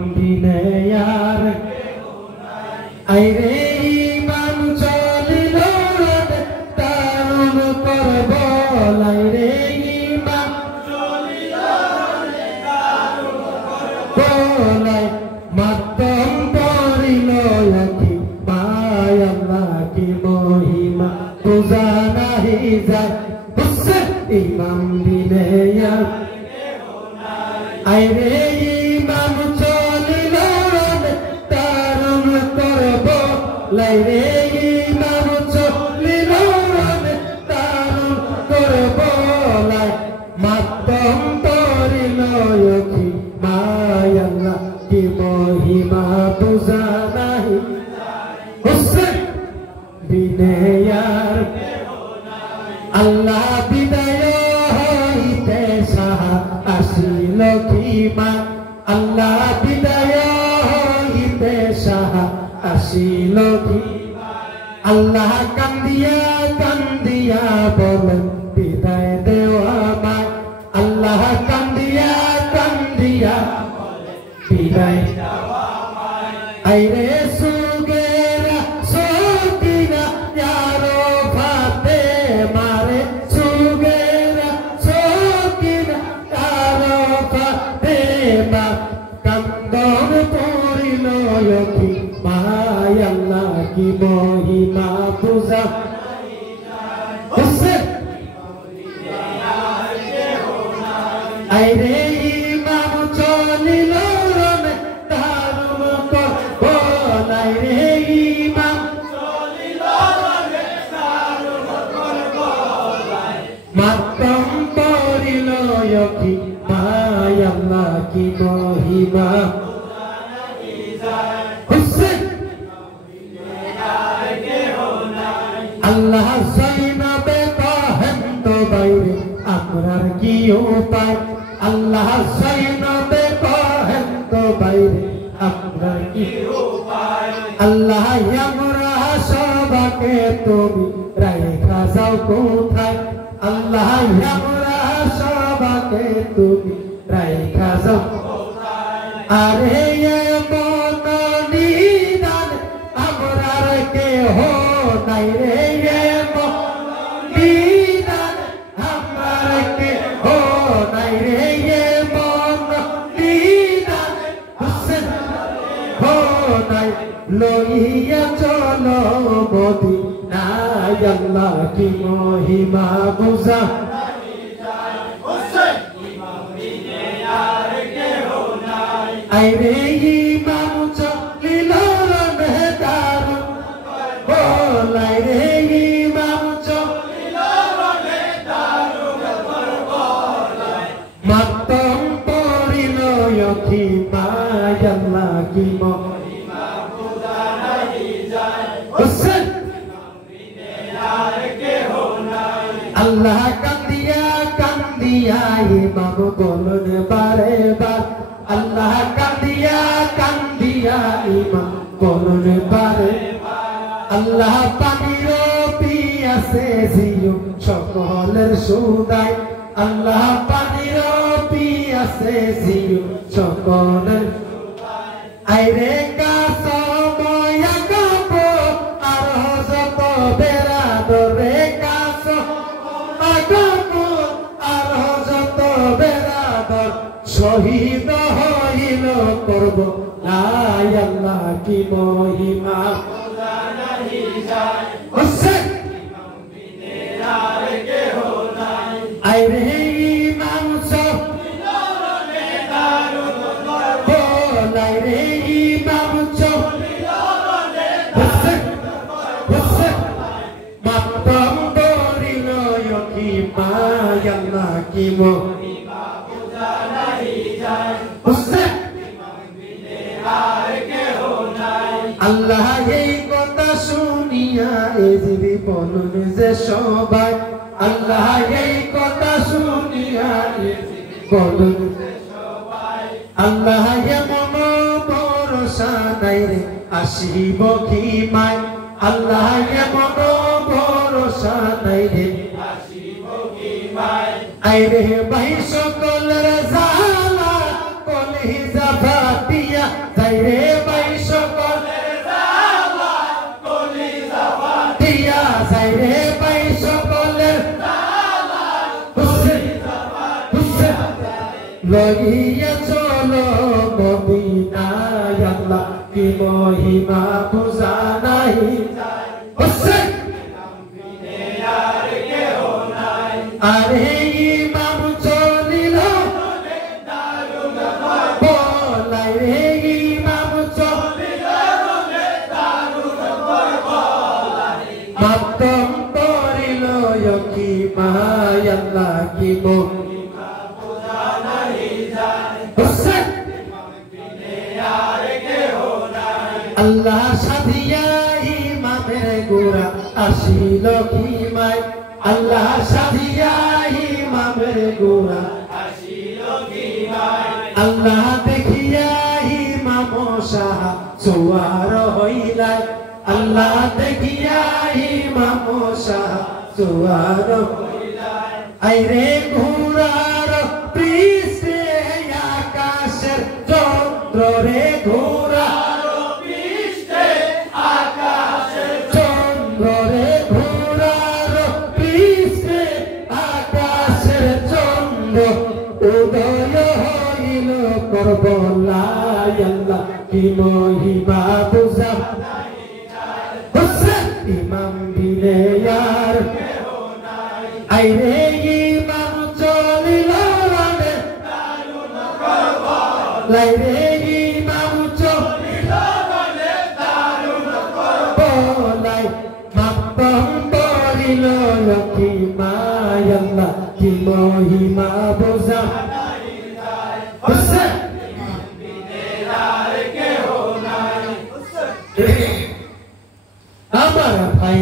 বিনয়ার আইরে ইমান চলিল তারুণ করব লাইরে ইমান চলিল তারুণ করব লাই মাতম পরিল কি পায় আল্লাহ কি মহিমা বুঝা নাহি যায় বুঝছে ইমাম বিনয়ার আইরে ইমাম চলিল তারুণ করব লাইরে ইমাম চলিল তারুণ করব লাই মাতম পরিল কি মায় আল্লাহ কি মহিমা বুঝা নাহি বুঝছে বিনয়ার আল্লাহ বিদায় হইতে সাহা আসিল কিমা আল্লাহ বিদায় হইতে সাহা আসিল কিমা আল্লাহ কান্দিয়া কান্দিয়া বলেন বিদায় দেওয়া মায় আল্লাহ কান্দিয়া কান্দিয়া বিদায় দেওয়া মায় আইরে সুগেরা সকিনা ইয়ারো ফাতে মারে সুগেরা সকিনা ইয়ারো ফাতে মা কান্দন পরিল কি মায় আল্লাহ কি মহিমা বুঝা আইরে ইমাম চলিল তারুণ করব লাইরে ইমাম চলিল তারুণ করব লাই মাতম পরিল কি মায় আল্লাহ কি মহিমা আল্লাহ সাইনাবে কহেন তো বাইরে আমরার কি উপায় আল্লাহ সাইনাবে কহেন তো বাইরে আমরার কি উপায় আল্লাহ আমরা সবাকে তুমি রাইখা যাও কোথায় আল্লাহ আমরা সবাকে তুমি রাইখা যাও কোথায় আরে এমন নিদান আমরার কেহ নাই রে এমন নিদান আমরার কেহ নাই রে এমন নিদান হুসেন হো নাই লইয়া চলো মদিনায় আল্লাহ কি মহিমা বুঝা আইরে ইমাম চলিল তারুণ লাইরে ইমাম চলিল তারুণ মাতম পরিল কি মায় আল্লাহ কি মহিমা বুঝা নাহি যায় হুসেন আল্লাহ কান্দিয়া কান্দিয়া ইমাম বলন বারে বার আল্লাহ কান্দিয়া কান্দিয়া ইমাম বলন বারে আল্লাহ পানির পিয়াসে জিও সকলের সুদাই আল্লাহ পানির পিয়াসে জিও সকলের আইরে কাছ ময়া কাপ আর হযরত বেরাদরে কাছ আগাপ আর হযরত বেরাদর শহীদ হইল করব লাই আল্লাহ কি মহিমা বুঝা নাহি যায় হুসেন ইমাম বিনয়ার কেহ নাই আইরে ইমাম চলিল তারুণ করব লাইরে ইমাম চলিল হুসেন হুসেন মাতম পরিল কি মায় আল্লাহ কি মহিমা বুঝা নাহি যায় হুসেন আল্লাহ এই কথা শুনিয়া এজিবি বলুন যে সবাই আল্লাহ এই কথা শুনিয়া বলুন যে সবাই আল্লাহ এমন ভরসা নাই রে আসিব কি মায় আল্লাহ এমন ভরসা নাই রে আসিব কি মায় আইরে ভাই সকলের জালা কলিজা ফাতিয়া কি মহিমা বোঝা নাই হোসেন আরে ইমাম চলিল বলাই রে ইমাম চলিল মাতম পড়িল কি মায় আল্লাহ কি মহিমা বোঝা নাই হোসেন আল্লাহ সাধিয়া ইমামের গোরা আসিল কি মায় আল্লাহ সাধিয়া ইমামের গোরা আসিল কি মায় আল্লাহ দেখিয়া ইমাম শাহ সোয়ার হইলা আল্লাহ দেখিয়া ইমাম শাহ সোয়ার হইলা আইরে ঘোড়ার পৃষ্ঠে আকাশের চন্দ্র রে ঘোড়া উদয় হইল করবলায় আল্লাহ কি মহিমা বোঝা হোসেন ইমাম বিনে আর আইরে ইমাম চলিল লাইরে ইমাম চলিল বলাই মাতম পড়িল কি মায় আল্লাহ কি মহিমা বোঝা হোসেন আমার ভাই